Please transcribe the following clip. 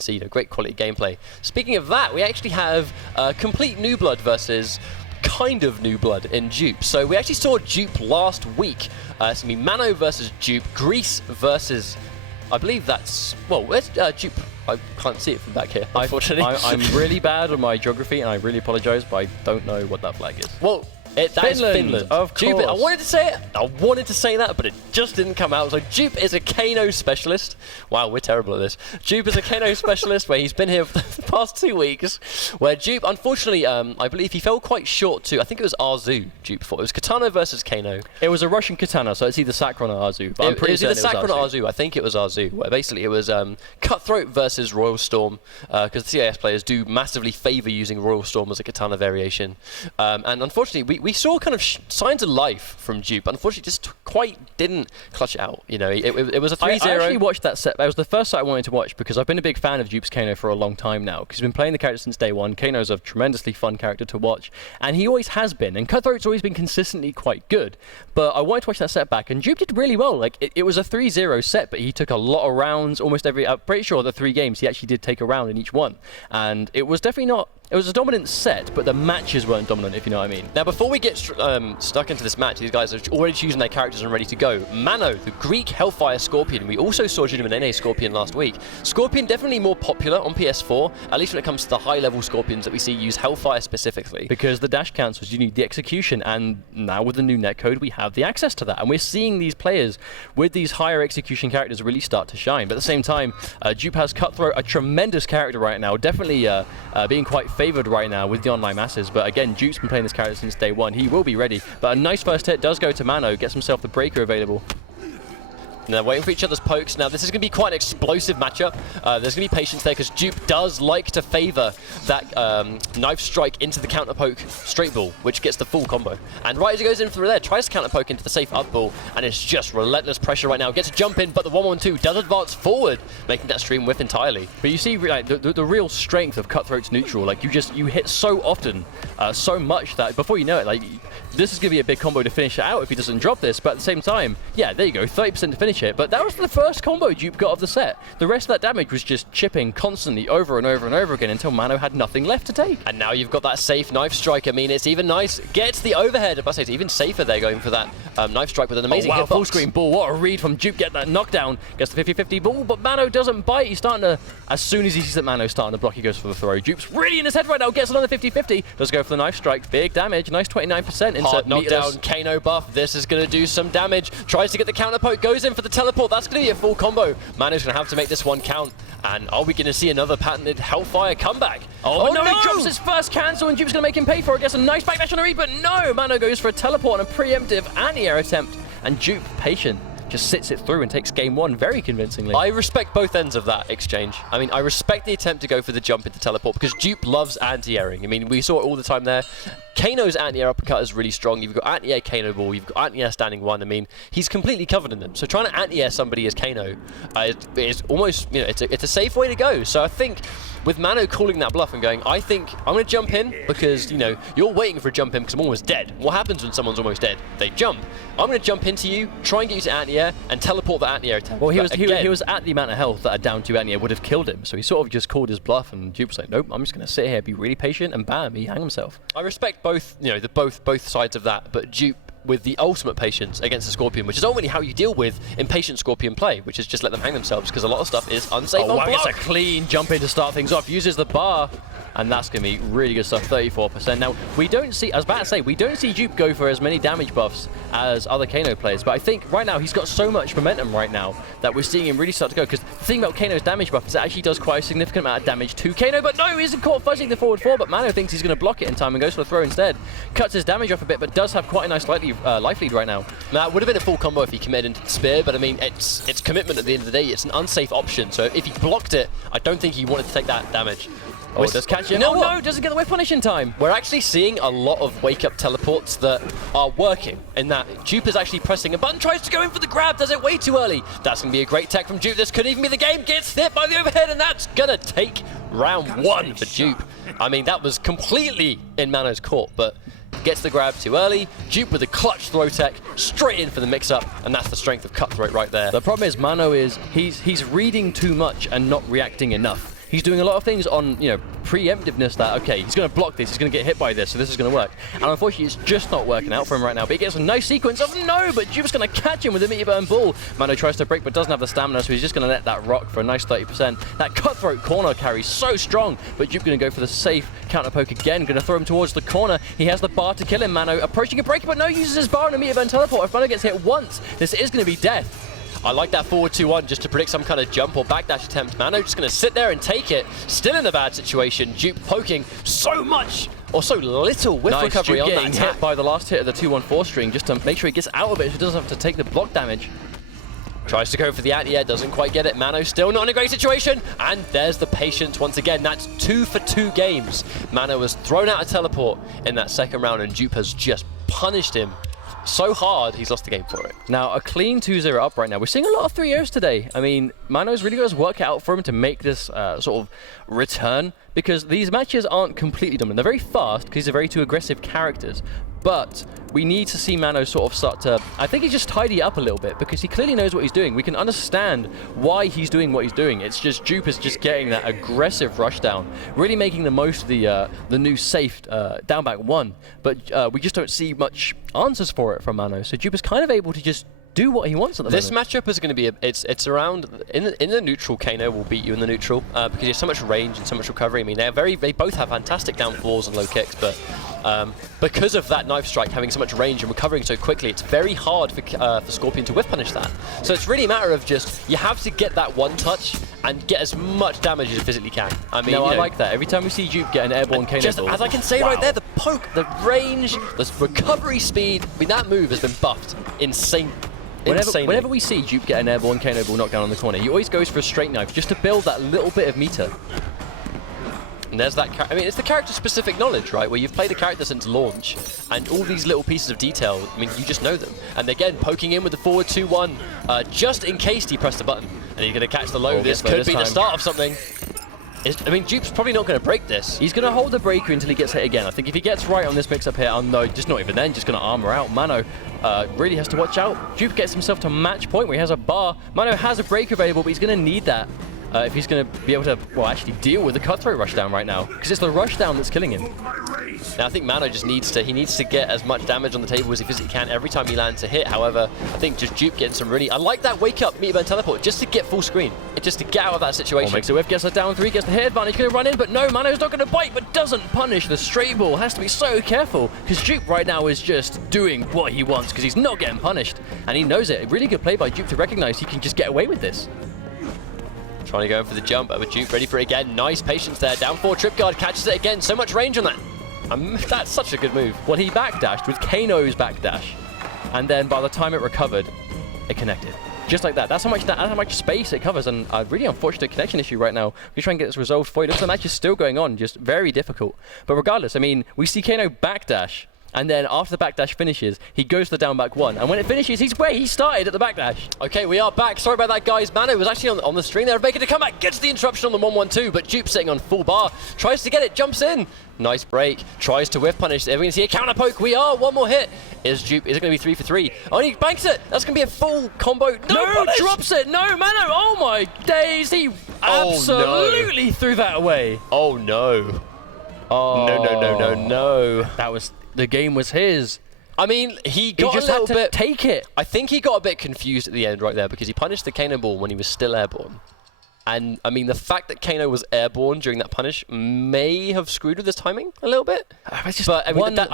see, you know, great quality gameplay. Speaking of that, we actually have complete new blood versus kind of new blood in Jupe. So we actually saw Jupe last week. It's going to be Man0 versus Jupe, Greece versus, I believe that's, well, where's Jupe? I can't see it from back here, unfortunately. I'm really bad on my geography, and I really apologize, but I don't know what that flag is. Well, that is Finland. Of course. Jupe, I wanted to say it. I wanted to say that, but it just didn't come out. So Jupe is a Kano specialist. Wow, we're terrible at this. Jupe is a Kano specialist where he's been here for the past 2 weeks. Where Jupe, unfortunately, I believe he fell quite short to, I think it was Arzu Jupe fought. It was Katana versus Kano. It was a Russian Katana, so it's either Sakron or Arzu. But I'm pretty certain it was Sakron or Arzu. I think it was Arzu. Where basically it was Cutthroat versus Royal Storm, because the CIS players do massively favour using Royal Storm as a Katana variation. And unfortunately, we saw kind of signs of life from Jupe. Unfortunately, just quite didn't clutch it out. You know, it was a 3-0. I actually watched that set. That was the first set I wanted to watch because I've been a big fan of Jupe's Kano for a long time now. Because he's been playing the character since day one. Kano's a tremendously fun character to watch, and he always has been. And Cutthroat's always been consistently quite good. But I wanted to watch that set back, and Jupe did really well. Like it was a 3-0 set, but he took a lot of rounds. Almost every. I'm pretty sure the 3 games he actually did take a round in each one, and it was definitely not. It was a dominant set, but the matches weren't dominant, if you know what I mean. Now, before we get stuck into this match, these guys are already choosing their characters and ready to go. Man0, the Greek Hellfire Scorpion. We also saw NA Scorpion last week. Scorpion definitely more popular on PS4, at least when it comes to the high-level Scorpions that we see use Hellfire specifically. Because the dash cancels, you need the execution, and now with the new netcode, we have the access to that. And we're seeing these players with these higher execution characters really start to shine. But at the same time, Jupe has Cutthroat, a tremendous character right now, definitely being quite favoured right now with the online masses. But again, Jupe's been playing this character since day one. He will be ready. But a nice first hit does go to Man0, gets himself the breaker available. And they're waiting for each other's pokes. Now, this is going to be quite an explosive matchup. There's going to be patience there because Jupe does like to favour that knife strike into the counter poke straight ball, which gets the full combo. And right as he goes in for there, tries to counter poke into the safe up ball, and it's just relentless pressure right now. Gets a jump in, but the 1-1-2 does advance forward, making that stream whiff entirely. But you see like, the real strength of Cutthroat's neutral. Like you hit so often, so much that before you know it, like this is going to be a big combo to finish it out if he doesn't drop this. But at the same time, yeah, there you go, 30% to finish it. But that was the first combo Jupe got of the set. The rest of that damage was just chipping constantly over and over and over again until Man0 had nothing left to take. And now you've got that safe knife strike. I mean, it's even nice. Gets the overhead. But it's even safer there going for that knife strike with an amazing hitbox. Full screen ball. What a read from Jupe. Get that knockdown. Gets the 50-50 ball, but Man0 doesn't bite. He's starting to, as soon as he sees that Man0's starting to block, he goes for the throw. Jupe's really in his head right now. Gets another 50-50. Does go for the knife strike. Big damage. Nice 29%. Hard knockdown. Kano buff. This is going to do some damage. Tries to get the counter poke. Goes in for the teleport. That's going to be a full combo. Man0's going to have to make this one count. And are we going to see another patented Hellfire comeback? Oh no! He drops his first cancel, and Jupe's going to make him pay for it. Gets a nice backdash on the read, but no! Man0 goes for a teleport and a preemptive anti-air attempt. And Jupe, patient, just sits it through and takes game one very convincingly. I respect both ends of that exchange. I mean, I respect the attempt to go for the jump into teleport because Jupe loves anti-airing. I mean, we saw it all the time there. Kano's anti-air uppercut is really strong. You've got anti-air Kano ball, you've got anti-air standing one. I mean, he's completely covered in them. So trying to anti-air somebody as Kano is almost, you know, it's a safe way to go. So I think with Man0 calling that bluff and going, I think I'm going to jump in because, you know, you're waiting for a jump in because I'm almost dead. What happens when someone's almost dead? They jump. I'm going to jump into you, try and get you to anti-air, and teleport the anti-air attempt. Well, he was at the amount of health that a down 2 anti-air would have killed him. So he sort of just called his bluff, and Jupe was like, nope, I'm just going to sit here, be really patient, and bam, he hung himself. I respect both, you know, both sides of that, but Jupe with the ultimate patience against the Scorpion, which is ultimately how you deal with impatient Scorpion play, which is just let them hang themselves because a lot of stuff is unsafe on block. It's a clean jump in to start things off, uses the bar, and that's going to be really good stuff, 34%. Now, we don't see, I was about to say, we don't see Jupe go for as many damage buffs as other Kano players, but I think right now he's got so much momentum right now that we're seeing him really start to go, because the thing about Kano's damage buff is it actually does quite a significant amount of damage to Kano, but no, he isn't caught fuzzing the forward 4, but Man0 thinks he's going to block it in time and goes for the throw instead. Cuts his damage off a bit, but does have quite a nice life lead right now. Now, it would have been a full combo if he committed into the spear, but I mean, it's commitment at the end of the day. It's an unsafe option, so if he blocked it, I don't think he wanted to take that damage. Oh, it does catch him. No, doesn't get the whiff punish in time. We're actually seeing a lot of wake-up teleports that are working, in that Jupe is actually pressing a button, tries to go in for the grab, does it way too early. That's going to be a great tech from Jupe. This could even be the game. Gets hit by the overhead, and that's going to take round one for Jupe. I mean, that was completely in Man0's court, but gets the grab too early. Jupe with a clutch throw tech, straight in for the mix-up, and that's the strength of Cutthroat right there. The problem is Man0 is he's reading too much and not reacting enough. he's doing a lot of things on, you know, preemptiveness that, okay, he's going to block this, he's going to get hit by this, so this is going to work. And unfortunately, it's just not working out for him right now. But he gets a nice sequence of no, but Jupe's going to catch him with a meteor burn ball. Man0 tries to break, but doesn't have the stamina, so he's just going to let that rock for a nice 30%. That cutthroat corner carry so strong, but Jupe going to go for the safe counter poke again, going to throw him towards the corner. He has the bar to kill him. Man0 approaching a break, but no, uses his bar and a meteor burn teleport. If Man0 gets hit once, this is going to be death. I like that forward 2-1 just to predict some kind of jump or backdash attempt. Man0 just going to sit there and take it. Still in a bad situation. Jupe poking so much or so little whiff recovery on that getting attack. hit by the last hit of the 2-1-4 string just to make sure he gets out of it so he doesn't have to take the block damage. Tries to go for the anti-air, doesn't quite get it. Man0 still not in a great situation. And there's the patience once again. That's 2 for 2 games. Man0 was thrown out of teleport in that second round and Jupe has just punished him so hard, he's lost the game for it. Now, a clean 2-0 up right now. We're seeing a lot of 3-0s today. I mean, Man0's really got his work out for him to make this sort of return, because these matches aren't completely dominant. They're very fast, because these are very two aggressive characters. But we need to see Man0 sort of start to, I think, he's just tidy up a little bit, because he clearly knows what he's doing. We can understand why he's doing what he's doing. It's just Jupe is just getting that aggressive rush down, really making the most of the new safe down back 1. But we just don't see much answers for it from Man0. So Jupe is kind of able to just do what he wants at the moment. This matchup is going to be it's around in the neutral. Kano will beat you in the neutral because he has so much range and so much recovery. I mean, they both have fantastic down floors and low kicks, but because of that knife strike having so much range and recovering so quickly, it's very hard for Scorpion to whiff punish that. So it's really a matter of just you have to get that one touch and get as much damage as you physically can. I mean, I like that. Every time we see Jupe get an airborne Kano just ball, as I can say right there, the poke, the range, the recovery speed. I mean, that move has been buffed insane. Whenever we see Jupe get an airborne Kano ball knockdown on the corner, he always goes for a straight knife just to build that little bit of meter. And there's that, I mean, it's the character-specific knowledge, right? Where you've played a character since launch, and all these little pieces of detail, I mean, you just know them. And again, poking in with the forward 2-1, just in case he pressed the button. And he's going to catch the low. This could be the start of something. I mean, Jupe's probably not going to break this. He's going to hold the breaker until he gets hit again. I think if he gets right on this mix-up here, no, just not even then, just going to armor out. Man0 really has to watch out. Jupe gets himself to match point where he has a bar. Man0 has a breaker available, but he's going to need that if he's going to be able to, well, actually deal with the cutthroat rushdown right now, because it's the rushdown that's killing him. Now, I think Man0 just needs to get as much damage on the table as he physically can every time he lands a hit. However, I think just Jupe getting some really, I like that wake up meteor burn teleport just to get full screen, just to get out of that situation. Makes a whiff, gets a down 3, gets the hit advantage, going to run in, but no, Man0's not going to bite, but doesn't punish the straight ball. Has to be so careful, because Jupe right now is just doing what he wants, because he's not getting punished, and he knows it. A really good play by Jupe to recognize he can just get away with this. Trying to go in for the jump, but Jupe ready for it again. Nice patience there. Down 4 trip guard, catches it again. So much range on that. That's such a good move. Well, he backdashed with Kano's backdash, and then by the time it recovered, it connected. Just like that. That's how much space it covers, and a really unfortunate connection issue right now. We try and get this resolved for you. Looks like the match is still going on, just very difficult. But regardless, I mean, we see Kano backdash, and then after the backdash finishes, he goes to the down back 1. And when it finishes, he's where he started at the backdash. Okay, we are back. Sorry about that, guys. Man0 was actually on the string there, making a comeback. Gets the interruption on the 1-1-2, but Jupe sitting on full bar. Tries to get it, jumps in. Nice break. Tries to whiff punish. We're going to see a counter poke. We are. One more hit. Is Jupe? Is it going to be 3 for 3? Oh, he banks it. That's going to be a full combo. No, drops it. No, Man0. Oh my days. He absolutely threw that away. Oh no. Oh No. The game was his. I mean, he just had to take it. I think he got a bit confused at the end right there because he punished the cannonball when he was still airborne. And, I mean, the fact that Kano was airborne during that punish may have screwed with his timing a little bit. But I mean,